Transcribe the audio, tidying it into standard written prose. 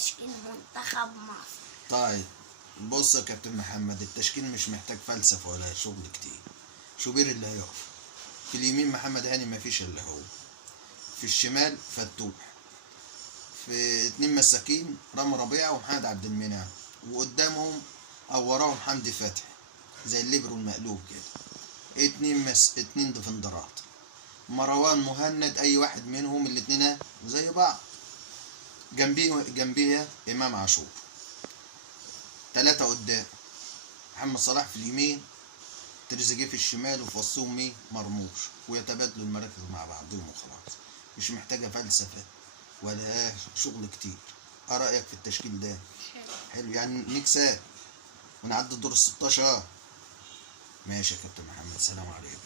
تشكيل منتخب مصر. طيب بص يا كابتن محمد، التشكيل مش محتاج فلسفة ولا شغل كتير. شوبير اللي هيقف في اليمين، محمد هاني مفيش الا هو. في الشمال فتوح. في اتنين مساكين، رامي ربيعة ومحمد عبد المنعم، وقدامهم او وراهم حمدي فتحي زي الليبرو المقلوب كده. اتنين ديفندرات، مروان مهند، اي واحد منهم الاتنين زي بعض. جنبيه امام عاشور. 3 قدام، محمد صلاح في اليمين، تريزيجيه في الشمال، وفي وسطهم مين؟ مرموش، ويتبادلوا المراكز مع بعضهم وخلاص. مش محتاجة فلسفة ولا شغل كتير. ايه رأيك في التشكيل ده؟ حلو يعني نكسب ونعدي دور ال16. ماشي يا كابتن محمد، سلام عليكم.